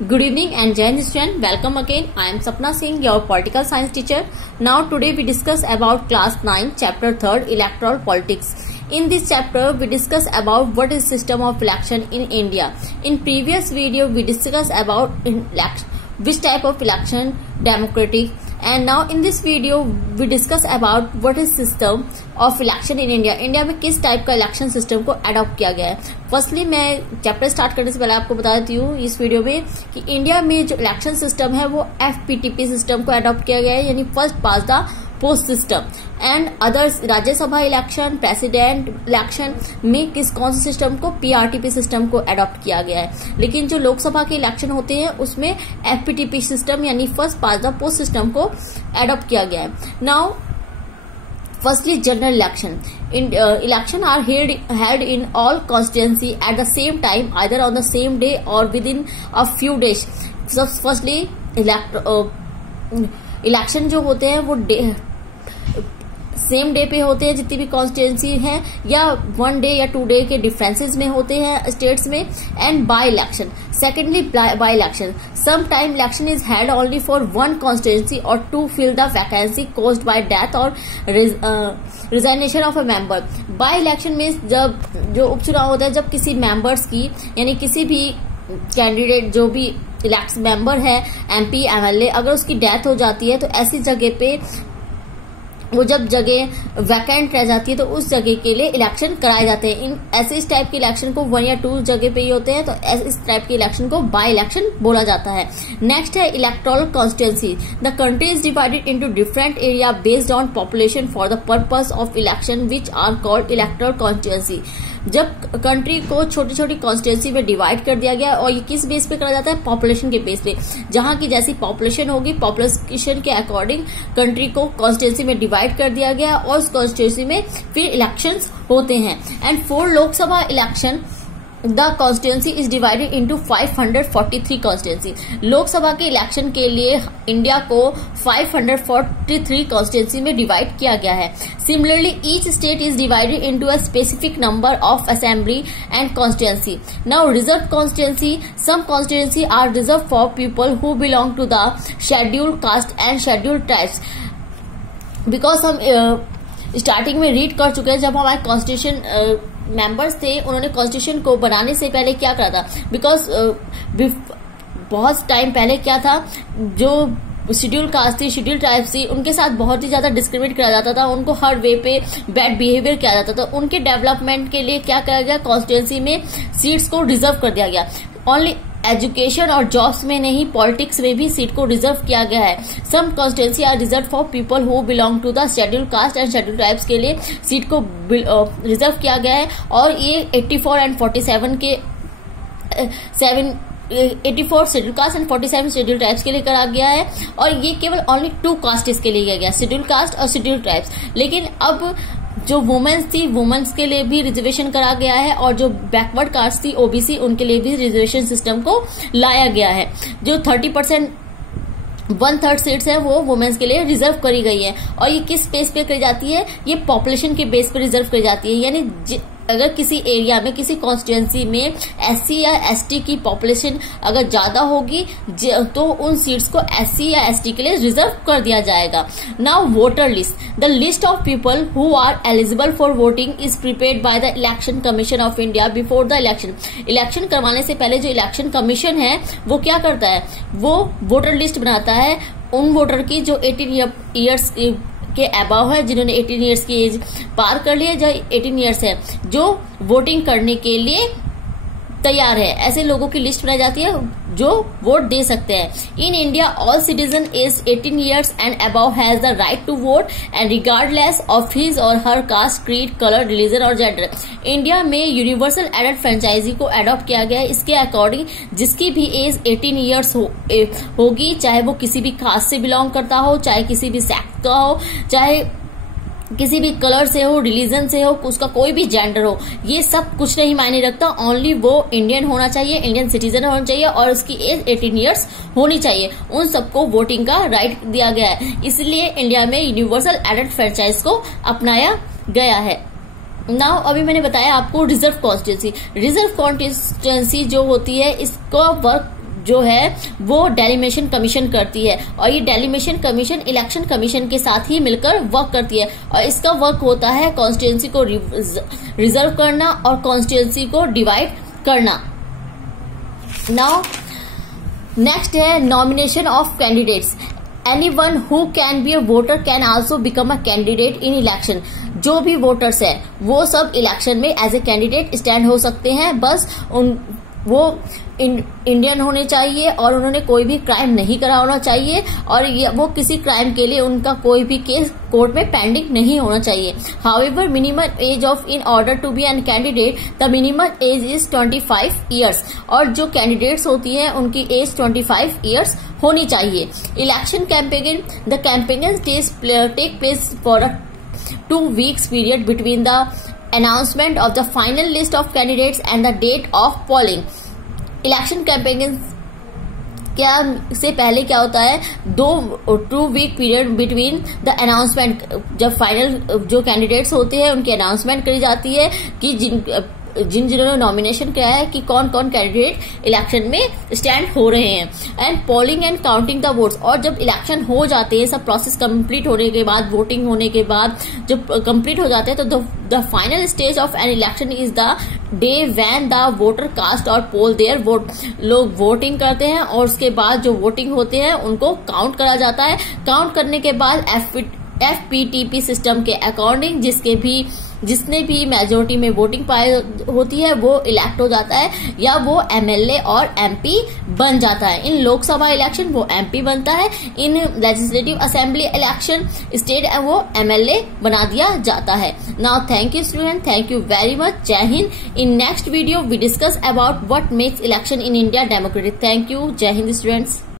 Good evening and Jai Hind student. Welcome again. I am Sapna Singh, your political science teacher. Now today we discuss about class 9 chapter 3rd electoral politics. In this chapter we discuss about what is system of election in India. In previous video we discuss about which type of election democratic, and now in this video we discuss about what is system of election in India. India में किस type का election system को adopt किया गया है. Firstly मैं chapter start करने से पहले आपको बता देती हूँ इस वीडियो में कि इंडिया में जो इलेक्शन सिस्टम है वो FPTP सिस्टम को अडॉप्ट किया गया है, यानी first pass the post system. And others Rajya Sabha election, president election में कौन से सिस्टम को PRTP सिस्टम को अडॉप्ट किया गया है. लेकिन जो लोकसभा के इलेक्शन होते हैं उसमें FPTP सिस्टम यानी first pass the post system को अडॉप्ट किया गया है. Now firstly general election. Election are held in all constituency at the same time, either on the same day or within a few days. So firstly election जो होते हैं वो same day पे होते हैं जितनी भी कॉन्स्टिट्यूंसी है, या 1 डे या 2 डे के डिफरेंसेस में होते हैं स्टेट्स में. And by election. Secondly by election. Some time election is held only for 1 constituency or to fill the vacancy caused by death or resignation of a member. By election में जब जो उपचुनाव होता है जब किसी मेंबर्स की यानी किसी भी कैंडिडेट जो भी इलेक्ट मेंबर है MP MLA अगर उसकी डेथ हो जाती है तो ऐसी जगह पे वो जब जगह वैकेंट रह जाती है तो उस जगह के लिए इलेक्शन कराए जाते हैं. इन ऐसे इस टाइप के इलेक्शन को 1 या 2 जगह पे ही होते हैं, तो इस टाइप के इलेक्शन को बाय इलेक्शन बोला जाता है. नेक्स्ट है electoral constituency. The country is divided into different area based on population for the purpose of election which are called electoral constituency. जब कंट्री को छोटी छोटी कॉन्स्टिट्यूंसी में डिवाइड कर दिया गया, और ये किस बेस पे करा जाता है? पॉपुलेशन के बेस पे. जहां की जैसी पॉपुलेशन होगी पॉपुलेशन के अकॉर्डिंग कंट्री को कॉन्स्टिट्यूंसी में डिवाइड कर दिया गया और उस कॉन्स्टिट्यूंसी में फिर इलेक्शंस होते हैं. And for Lok Sabha election the constituency is divided into 543 constituency. Lok Sabha के इलेक्शन के लिए इंडिया को 543 कॉन्स्टिट्यूंसी में डिवाइड किया गया है. Similarly each state is divided into a specific number of assembly and constituency. Now reserve constituency. Some constituency are reserve for people who belong to the scheduled caste and scheduled tribes. Because हम starting में read कर चुके हैं, जब हमारे constitution members थे उन्होंने constitution को बनाने से पहले क्या करा था, बिकॉज बहुत टाइम पहले क्या था, जो शेड्यूल कास्ट थी, शेड्यूल ट्राइब्स थी, उनके साथ बहुत ही ज्यादा डिस्क्रिमिनेट किया जाता था, उनको हर वे पे बैड बिहेवियर किया जाता था. उनके डेवलपमेंट के लिए क्या किया गया, कॉन्स्टिट्यूंसी में सीट्स को रिजर्व कर दिया गया. ओनली एजुकेशन और जॉब्स में नहीं, पॉलिटिक्स में भी सीट को रिजर्व किया गया है. Some constituency are reserve for people who belong to the schedule caste and schedule tribes के लिए सीट को रिजर्व किया गया है. और ये 84 एंड 47 के 84 schedule caste and 47 schedule tribes के लिए करा गया है. और ये केवल ओनली 2 कास्ट के लिए किया गया, शेड्यूल कास्ट और शेड्यूल ट्राइब्स. लेकिन अब जो वुमेन्स थी, वुमेन्स के लिए भी रिजर्वेशन करा गया है, और जो बैकवर्ड कास्ट थी OBC उनके लिए भी रिजर्वेशन सिस्टम को लाया गया है. जो 30% 1/3 सीट्स है वो वुमेन्स के लिए रिजर्व करी गई है. और ये किस बेस पे करी जाती है? ये पॉपुलेशन के बेस पे रिजर्व करी जाती है. यानी अगर किसी एरिया में किसी कॉन्स्टिट्यूंसी में SC या ST की पॉपुलेशन अगर ज्यादा होगी तो उन सीट्स को SC या ST के लिए रिजर्व कर दिया जाएगा. Now voter list. The list of people who are eligible for voting is prepared by the election commission of India before the election. Election करवाने से पहले जो इलेक्शन कमीशन है वो क्या करता है, वो वोटर लिस्ट बनाता है उन वोटर की जो 18 ईयर्स के अबव है, जिन्होंने 18 ईयर्स की एज पार कर ली है, जो 18 ईयर्स है, जो वोटिंग करने के लिए तैयार है. ऐसे लोगों की लिस्ट बनाई जाती है जो वोट दे सकते हैं. In India all citizen age 18 years and above has the right to vote and regardless of his or her caste, creed, colour, religion or gender. India में यूनिवर्सल एडल्ट फ्रेंचाइजी को adopt किया गया है. इसके according जिसकी भी as 18 years होगी, चाहे वो किसी भी कास्ट से बिलोंग करता हो, चाहे किसी भी सेक्ट का हो, चाहे किसी भी कलर से हो, रिलीजन से हो, उसका कोई भी जेंडर हो, ये सब कुछ नहीं मायने रखता. ओनली वो इंडियन होना चाहिए, इंडियन सिटीजन होना चाहिए और उसकी एज 18 ईयर्स होनी चाहिए. उन सबको वोटिंग का राइट दिया गया है. इसलिए इंडिया में यूनिवर्सल एडल्ट फ्रेंचाइज को अपनाया गया है. नाउ अभी मैंने बताया आपको रिजर्व कॉन्स्टिट्यूंसी. रिजर्व कॉन्स्टिट्यूंसी जो होती है इसका वर्क जो है वो डेलीमिशन कमीशन करती है, और ये डेलीमिशन कमीशन इलेक्शन कमीशन के साथ ही मिलकर वर्क करती है, और इसका वर्क होता है कॉन्स्टिट्यूंसी को रिजर्व करना और कॉन्स्टिट्यूंसी को डिवाइड करना। नाउ नेक्स्ट है nomination of candidates. Anyone who can be a voter can also become a candidate in election. जो भी वोटर्स है वो सब इलेक्शन में एज ए कैंडिडेट स्टैंड हो सकते हैं, बस वो इंडियन होने चाहिए और उन्होंने कोई भी क्राइम नहीं करा होना चाहिए, और वो किसी क्राइम के लिए उनका कोई भी केस कोर्ट में पेंडिंग नहीं होना चाहिए। However minimum age of in order to be an candidate the minimum age is 25 years, और जो कैंडिडेट्स होती हैं उनकी एज 25 ईयर्स होनी चाहिए। Election campaign the campaign take place for a 2 weeks period between the announcement of the final list of candidates and the date of polling. Election campaign क्या से पहले क्या होता है, 2 week period between the announcement, जब final जो candidates होते हैं उनकी अनाउंसमेंट करी जाती है कि जिन्होंने नॉमिनेशन किया है कि कौन कौन कैंडिडेट इलेक्शन में स्टैंड हो रहे हैं, and polling and counting the votes. और जब इलेक्शन हो जाते हैं, सब प्रोसेस कंप्लीट होने के बाद, वोटिंग होने के बाद जब कंप्लीट हो जाते हैं, तो the final stage of an election is the day when the voter cast or poll their vote. लोग वोटिंग करते हैं और उसके बाद जो वोटिंग होते हैं उनको काउंट करा जाता है। काउंट करने के बाद FPTP सिस्टम के अकॉर्डिंग जिसने भी मेजोरिटी में वोटिंग पाई होती है वो इलेक्ट हो जाता है, या वो MLA और MP बन जाता है। इन लोकसभा इलेक्शन वो MP बनता है, in legislative assembly election state वो MLA बना दिया जाता है। Now thank you student, thank you very much. Jai Hind. In next video we discuss about what makes election in India democratic. Thank you. Jai Hind students.